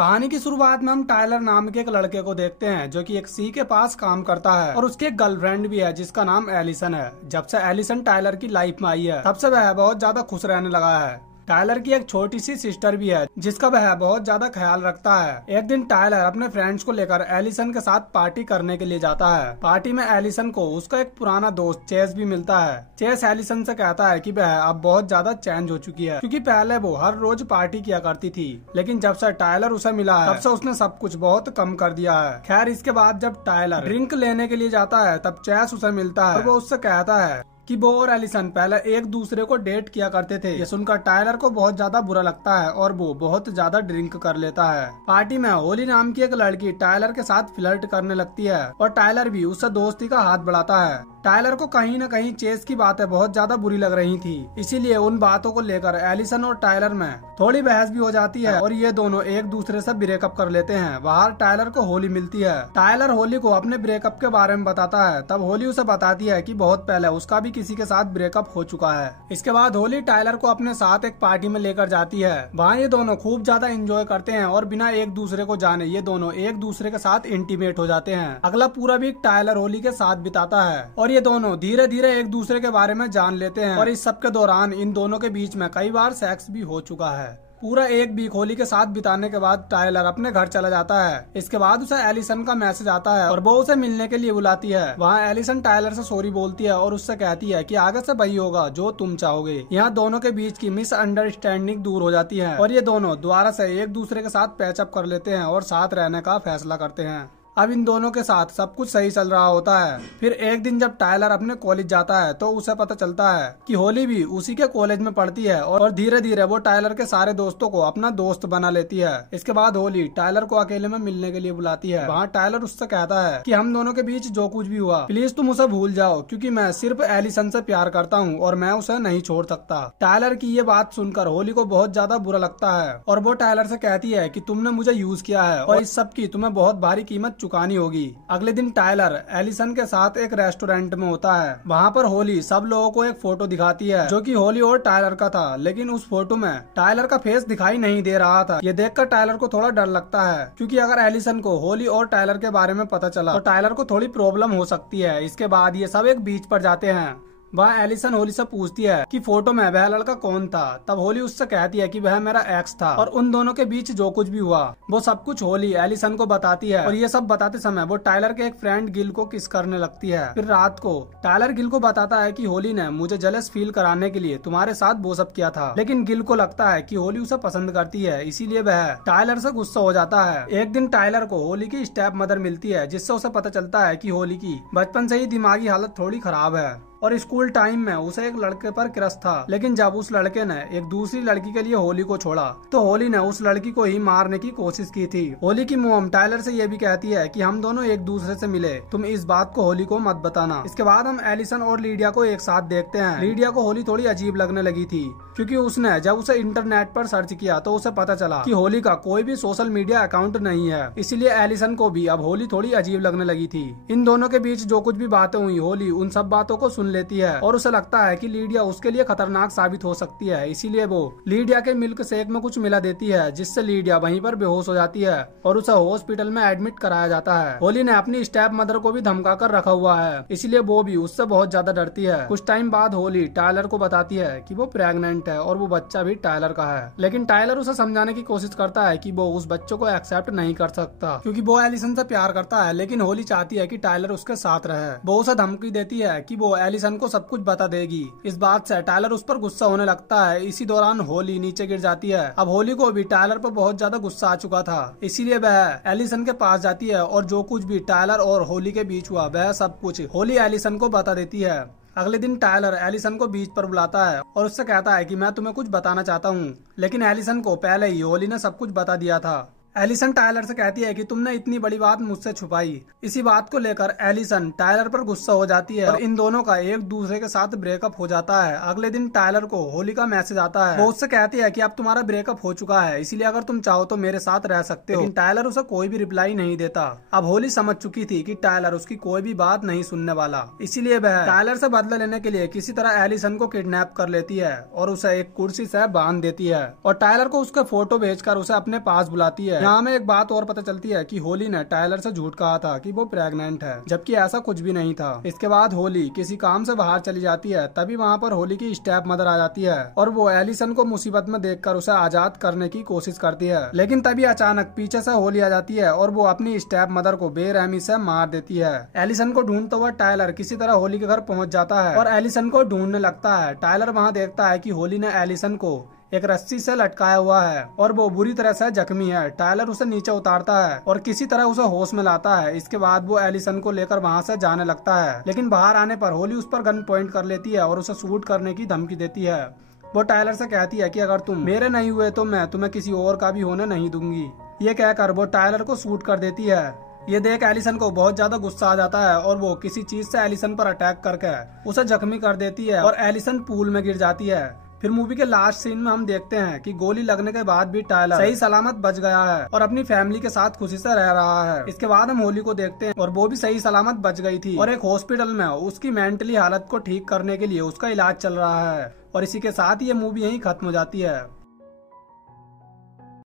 कहानी की शुरुआत में हम टायलर नाम के एक लड़के को देखते हैं जो कि एक सी के पास काम करता है और उसकी एक गर्लफ्रेंड भी है जिसका नाम एलिसन है। जब से एलिसन टायलर की लाइफ में आई है तब से वह बहुत ज्यादा खुश रहने लगा है। टायलर की एक छोटी सी सिस्टर भी है जिसका वह बहुत ज्यादा ख्याल रखता है। एक दिन टायलर अपने फ्रेंड्स को लेकर एलिसन के साथ पार्टी करने के लिए जाता है। पार्टी में एलिसन को उसका एक पुराना दोस्त चेस भी मिलता है। चेस एलिसन से कहता है कि वह अब बहुत ज्यादा चेंज हो चुकी है क्योंकि पहले वो हर रोज पार्टी किया करती थी, लेकिन जब से टायलर उसे मिला है तब से उसने सब कुछ बहुत कम कर दिया है। खैर इसके बाद जब टायलर ड्रिंक लेने के लिए जाता है तब चेस उसे मिलता है और वो उससे कहता है कि वो और एलिसन पहले एक दूसरे को डेट किया करते थे। ये सुनकर टायलर को बहुत ज्यादा बुरा लगता है और वो बहुत ज्यादा ड्रिंक कर लेता है। पार्टी में होली नाम की एक लड़की टायलर के साथ फ्लर्ट करने लगती है और टायलर भी उससे दोस्ती का हाथ बढ़ाता है। टायलर को कहीं न कहीं चेस की बातें बहुत ज्यादा बुरी लग रही थी, इसीलिए उन बातों को लेकर एलिसन और टायलर में थोड़ी बहस भी हो जाती है और ये दोनों एक दूसरे से ब्रेकअप कर लेते हैं। बाहर टायलर को होली मिलती है। टायलर होली को अपने ब्रेकअप के बारे में बताता है। तब होली उसे बताती है कि बहुत पहले उसका भी किसी के साथ ब्रेकअप हो चुका है। इसके बाद होली टायलर को अपने साथ एक पार्टी में लेकर जाती है। वहाँ ये दोनों खूब ज्यादा एंजॉय करते हैं और बिना एक दूसरे को जाने ये दोनों एक दूसरे के साथ इंटीमेट हो जाते हैं। अगला पूरा वीक टायलर होली के साथ बिताता है और ये दोनों धीरे धीरे एक दूसरे के बारे में जान लेते हैं और इस सब के दौरान इन दोनों के बीच में कई बार सेक्स भी हो चुका है। पूरा एक वीक होली के साथ बिताने के बाद टायलर अपने घर चला जाता है। इसके बाद उसे एलिसन का मैसेज आता है और वो उसे मिलने के लिए बुलाती है। वहाँ एलिसन टायलर से सॉरी बोलती है और उससे कहती है कि आगे से वही होगा जो तुम चाहोगे। यहाँ दोनों के बीच की मिसअंडरस्टैंडिंग दूर हो जाती है और ये दोनों दोबारा से एक दूसरे के साथ पैचअप कर लेते हैं और साथ रहने का फैसला करते हैं। अब इन दोनों के साथ सब कुछ सही चल रहा होता है। फिर एक दिन जब टायलर अपने कॉलेज जाता है तो उसे पता चलता है कि होली भी उसी के कॉलेज में पढ़ती है और धीरे धीरे वो टायलर के सारे दोस्तों को अपना दोस्त बना लेती है। इसके बाद होली टायलर को अकेले में मिलने के लिए बुलाती है। वहाँ टायलर उससे कहता है कि हम दोनों के बीच जो कुछ भी हुआ प्लीज तुम उसे भूल जाओ क्योंकि मैं सिर्फ एलिसन से प्यार करता हूँ और मैं उसे नहीं छोड़ सकता। टायलर की ये बात सुनकर होली को बहुत ज्यादा बुरा लगता है और वो टायलर से कहती है कि तुमने मुझे यूज किया है और इस सब की तुम्हें बहुत भारी कीमत चुकानी होगी। अगले दिन टायलर एलिसन के साथ एक रेस्टोरेंट में होता है। वहाँ पर होली सब लोगों को एक फोटो दिखाती है जो कि होली और टायलर का था, लेकिन उस फोटो में टायलर का फेस दिखाई नहीं दे रहा था। ये देखकर टायलर को थोड़ा डर लगता है क्योंकि अगर एलिसन को होली और टायलर के बारे में पता चला तो टायलर को थोड़ी प्रॉब्लम हो सकती है। इसके बाद ये सब एक बीच पर जाते हैं। वहाँ एलिसन होली से पूछती है कि फोटो में वह लड़का कौन था। तब होली उससे कहती है कि वह मेरा एक्स था और उन दोनों के बीच जो कुछ भी हुआ वो सब कुछ होली एलिसन को बताती है और ये सब बताते समय वो टायलर के एक फ्रेंड गिल को किस करने लगती है। फिर रात को टायलर गिल को बताता है कि होली ने मुझे जेलस फील कराने के लिए तुम्हारे साथ वो सब किया था, लेकिन गिल को लगता है कि होली उसे पसंद करती है, इसीलिए वह टायलर से गुस्सा हो जाता है। एक दिन टायलर को होली की स्टेप मदर मिलती है जिससे उसे पता चलता है कि होली की बचपन से ही दिमागी हालत थोड़ी खराब है और स्कूल टाइम में उसे एक लड़के पर क्रश था, लेकिन जब उस लड़के ने एक दूसरी लड़की के लिए होली को छोड़ा तो होली ने उस लड़की को ही मारने की कोशिश की थी। होली की मोम टायलर से ये भी कहती है कि हम दोनों एक दूसरे से मिले, तुम इस बात को होली को मत बताना। इसके बाद हम एलिसन और लीडिया को एक साथ देखते हैं। लीडिया को होली थोड़ी अजीब लगने लगी थी क्योंकि उसने जब उसे इंटरनेट पर सर्च किया तो उसे पता चला कि होली का कोई भी सोशल मीडिया अकाउंट नहीं है, इसीलिए एलिसन को भी अब होली थोड़ी अजीब लगने लगी थी। इन दोनों के बीच जो कुछ भी बातें हुई होली उन सब बातों को सुन लेती है और उसे लगता है कि लीडिया उसके लिए खतरनाक साबित हो सकती है, इसीलिए वो लीडिया के मिल्क शेक में कुछ मिला देती है जिससे लीडिया वहीं पर बेहोश हो जाती है और उसे हॉस्पिटल में एडमिट कराया जाता है। होली ने अपनी स्टेप मदर को भी धमका कर रखा हुआ है, इसलिए वो भी उससे बहुत ज्यादा डरती है। कुछ टाइम बाद होली टायलर को बताती है कि वो प्रेग्नेंट है और वो बच्चा भी टायलर का है, लेकिन टायलर उसे समझाने की कोशिश करता है कि वो उस बच्चों को एक्सेप्ट नहीं कर सकता क्योंकि वो एलिसन से प्यार करता है, लेकिन होली चाहती है कि टायलर उसके साथ रहे। वो उसे धमकी देती है कि वो एलिसन को सब कुछ बता देगी। इस बात से टायलर उस पर गुस्सा होने लगता है। इसी दौरान होली नीचे गिर जाती है। अब होली को भी टायलर पर बहुत ज्यादा गुस्सा आ चुका था, इसीलिए वह एलिसन के पास जाती है और जो कुछ भी टायलर और होली के बीच हुआ वह सब कुछ होली एलिसन को बता देती है। अगले दिन टायलर एलिसन को बीच पर बुलाता है और उससे कहता है कि मैं तुम्हें कुछ बताना चाहता हूँ, लेकिन एलिसन को पहले ही होली ने सब कुछ बता दिया था। एलिसन टायलर से कहती है कि तुमने इतनी बड़ी बात मुझसे छुपाई। इसी बात को लेकर एलिसन टायलर पर गुस्सा हो जाती है और इन दोनों का एक दूसरे के साथ ब्रेकअप हो जाता है। अगले दिन टायलर को होली का मैसेज आता है। वो उससे कहती है कि अब तुम्हारा ब्रेकअप हो चुका है, इसीलिए अगर तुम चाहो तो मेरे साथ रह सकते हो, लेकिन टायलर उसे कोई भी रिप्लाई नहीं देता। अब होली समझ चुकी थी कि टायलर उसकी कोई भी बात नहीं सुनने वाला, इसीलिए वह टायलर से बदला लेने के लिए किसी तरह एलिसन को किडनैप कर लेती है और उसे एक कुर्सी से बांध देती है और टायलर को उसका फोटो भेजकर उसे अपने पास बुलाती है। है। यहाँ में एक बात और पता चलती है कि होली ने टायलर से झूठ कहा था कि वो प्रेग्नेंट है, जबकि ऐसा कुछ भी नहीं था। इसके बाद होली किसी काम से बाहर चली जाती है, तभी वहाँ पर होली की स्टेप मदर आ जाती है और वो एलिसन को मुसीबत में देखकर उसे आजाद करने की कोशिश करती है। लेकिन तभी अचानक पीछे से होली आ जाती है और वो अपनी स्टेप मदर को बेरहमी से मार देती है। एलिसन को ढूंढता हुआ टायलर किसी तरह होली के घर पहुंच जाता है और एलिसन को ढूंढने लगता है। टायलर वहाँ देखता है कि होली ने एलिसन को एक रस्सी से लटकाया हुआ है और वो बुरी तरह से जख्मी है। टायलर उसे नीचे उतारता है और किसी तरह उसे होश में लाता है। इसके बाद वो एलिसन को लेकर वहाँ से जाने लगता है, लेकिन बाहर आने पर होली उस पर गन पॉइंट कर लेती है और उसे शूट करने की धमकी देती है। वो टायलर से कहती है कि अगर तुम मेरे नहीं हुए तो मैं तुम्हें किसी और का भी होने नहीं दूंगी। ये कहकर वो टायलर को शूट कर देती है। ये देख एलिसन को बहुत ज्यादा गुस्सा आ जाता है और वो किसी चीज से एलिसन पर अटैक करके उसे जख्मी कर देती है और एलिसन पूल में गिर जाती है। फिर मूवी के लास्ट सीन में हम देखते हैं कि गोली लगने के बाद भी टायलर सही सलामत बच गया है और अपनी फैमिली के साथ खुशी से रह रहा है। इसके बाद हम होली को देखते हैं और वो भी सही सलामत बच गई थी और एक हॉस्पिटल में उसकी मेंटली हालत को ठीक करने के लिए उसका इलाज चल रहा है। और इसी के साथ ये मूवी यहीं खत्म हो जाती है।